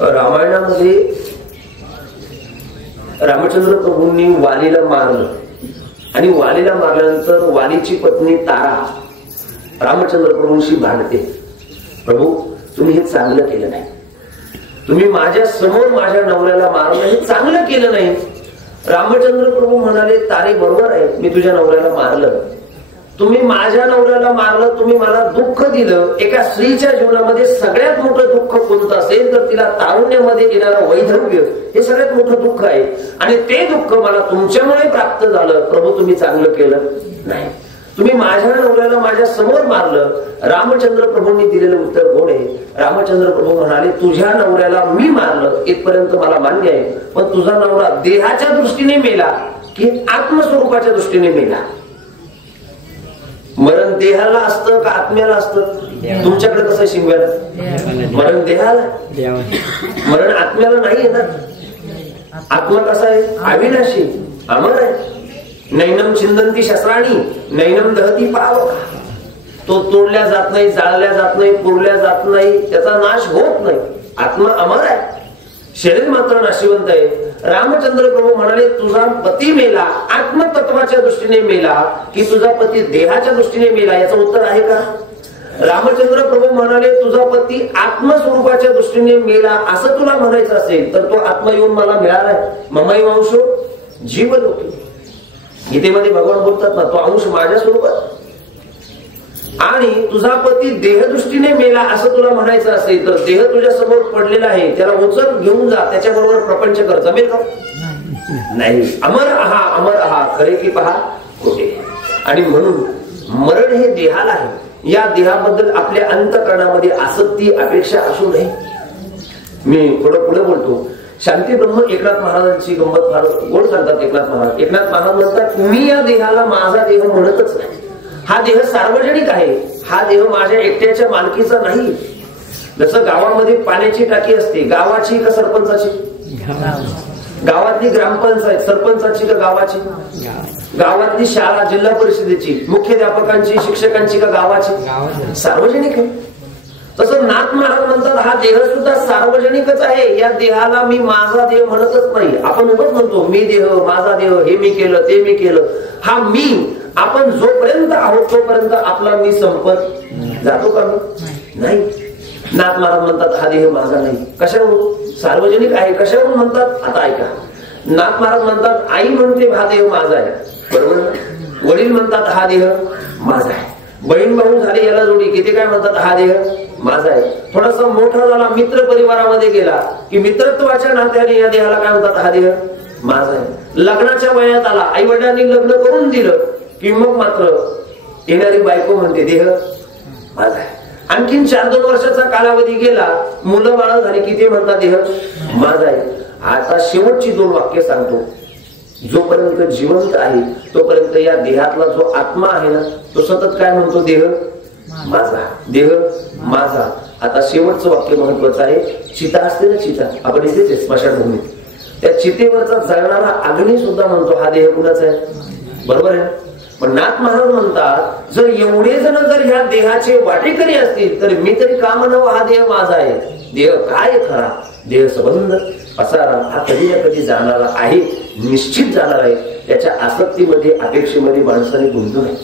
रामायणामध्ये रामचंद्र प्रभूंनी वालीला मारलं आणि वालीला मारल्यानंतर वालीची पत्नी तारा रामचंद्र प्रभूंशी भांडते, प्रभू तुम्ही हे चांगलं केलं नाही, तुम्ही माझ्या समोर माझ्या नवऱ्याला मारलं हे चांगलं केलं नाही. रामचंद्र प्रभू म्हणाले, तारे बरोबर आहे, मी तुझ्या नवऱ्याला मारलं, तुम्ही माझ्या नवऱ्याला मारलं, तुम्ही मला दुःख दिलं. एका स्त्रीच्या जीवनामध्ये सगळ्यात मोठं दुःख कोणतं असेल तर तिला तारुण्यामध्ये येणारं वैधव्य हे सगळ्यात मोठं दुःख आहे आणि ते दुःख मला तुमच्यामुळे प्राप्त झालं. प्रभू तुम्ही चांगलं केलं नाही, तुम्ही माझ्या नवऱ्याला माझ्या समोर मारलं. रामचंद्र प्रभूंनी दिलेलं उत्तर गोड आहे. रामचंद्र प्रभू म्हणाले, तुझ्या नवऱ्याला मी मारलं इथपर्यंत मला मान्य आहे, पण तुझा नवरा देहाच्या दृष्टीने मेला की आत्मस्वरूपाच्या दृष्टीने मेला? मरण देहाला असतं का आत्म्याला असतं? तुमच्याकडे कसं शिंगायला? मरण देहाला, मरण आत्म्याला नाहीये ना. आत्मा कसा आहे? अविनाशी, अमर आहे. नैनम छिंदंती शस्त्राणी नैनम दहती पावक. तो तोडल्या जात नाही, जाळल्या जात नाही, पुरल्या जात नाही, त्याचा नाश होत नाही. आत्मा अमर आहे, शरीर मात्र नाशिवंत आहे. रामचंद्र प्रभू म्हणाले, तुझा पती मेला आत्मतत्वाच्या दृष्टीने मेला की तुझा पती देहाच्या दृष्टीने मेला? याचं उत्तर आहे का? रामचंद्र प्रभू म्हणाले, तुझा पती आत्मस्वरूपाच्या दृष्टीने मेला असं तुला म्हणायचं असेल तर तो आत्मा येऊन मला मिळालाय. ममाई अंश जीव लोकी. गीतेमध्ये भगवान बोलतात ना, तो अंश माझ्या स्वरूपात. आणि तुझा पती देहदृष्टीने मेला असं तुला म्हणायचं असेल तर देह तुझ्या समोर पडलेला आहे, त्याला उचल घेऊन जा, त्याच्याबरोबर प्रपंच कर. जमेल का? नाही. अमर आहा अमर आहा, खरे की पहा खोटे. आणि म्हणून मरण हे देहाला आहे. या देहाबद्दल आपल्या अंतःकरणामध्ये आसक्ती अपेक्षा असू नये. मी थोडं पुढे बोलतो. शांती ब्रह्म एकनाथ महाराजांची गंमत फार गोड सांगतात. एकनाथ महाराज म्हणतात, मी या देहाला माझा देह म्हणतच नाही. हा देह सार्वजनिक आहे, हा देह माझ्या एकट्याच्या मालकीचा नाही. जसं गावामध्ये पाण्याची टाकी असते, गावाची का सरपंचाची? गावातली ग्रामपंचायत सरपंचाची का गावाची? गावातली शाळा जिल्हा परिषदेची, मुख्याध्यापकांची शिक्षकांची का गावाची? सार्वजनिक आहे. तसं नाथ महाराज म्हणतात, हा देह सुद्धा सार्वजनिकच आहे. या देहाला मी माझा देह म्हणतच नाही. आपण उगाच म्हणतो मी देह, माझा देह, हे मी केलं, ते मी केलं. हा मी आपण जोपर्यंत आहोत तोपर्यंत आपला मी संपत जातो का? नाही. नाथ महाराज म्हणतात, हा देह माझा नाही. कशावरून? सार्वजनिक आहे. कशावरून म्हणतात? आता ऐका. नाथ महाराज म्हणतात, आई म्हणते हा देह माझा आहे, बरोबर. वडील म्हणतात हा देह माझा आहे. बहीण भाऊ झाले याला जोडी की ते काय म्हणतात? हा देह माझा आहे. थोडासा मोठा झाला, मित्र परिवारामध्ये गेला की मित्रत्वाच्या नात्याने या देहाला काय म्हणतात? हा देह माझा आहे. लग्नाच्या वयात आला, आई वडिलांनी लग्न करून दिलं की मग मात्र येणारी बायको म्हणते देह माझा आहे. आणखीन 4-2 वर्षाचा कालावधी गेला, मुलं बाळ झाली की ते म्हणतात देह माझा आहे. आता शेवटची 2 वाक्य सांगतो. जोपर्यंत जिवंत आहे तोपर्यंत या देहातला जो आत्मा आहे ना, तो सतत काय म्हणतो? देह माझा, देह माझा. आता शेवटचं वाक्य महत्वाचं आहे. चिता असते ना, चिता आपण इथेच स्मशानभूमीत, त्या चितेवरचा जळणारा अग्नी सुद्धा म्हणतो हा देह कुणाचा आहे, बरोबर आहे. पण नाथ महाराज म्हणतात, जर एवढे जण जर ह्या देहाचे वाटेकरी असतील तर मी तरी का म्हणावं हा देह माझा आहे? देह काय खरा, देह संबंध पसारा हा कधी ना कधी जाणारा आहे, निश्चित जाणार आहे. त्याच्या आसक्तीमध्ये अपेक्षेमध्ये माणसाने गुंतू नये.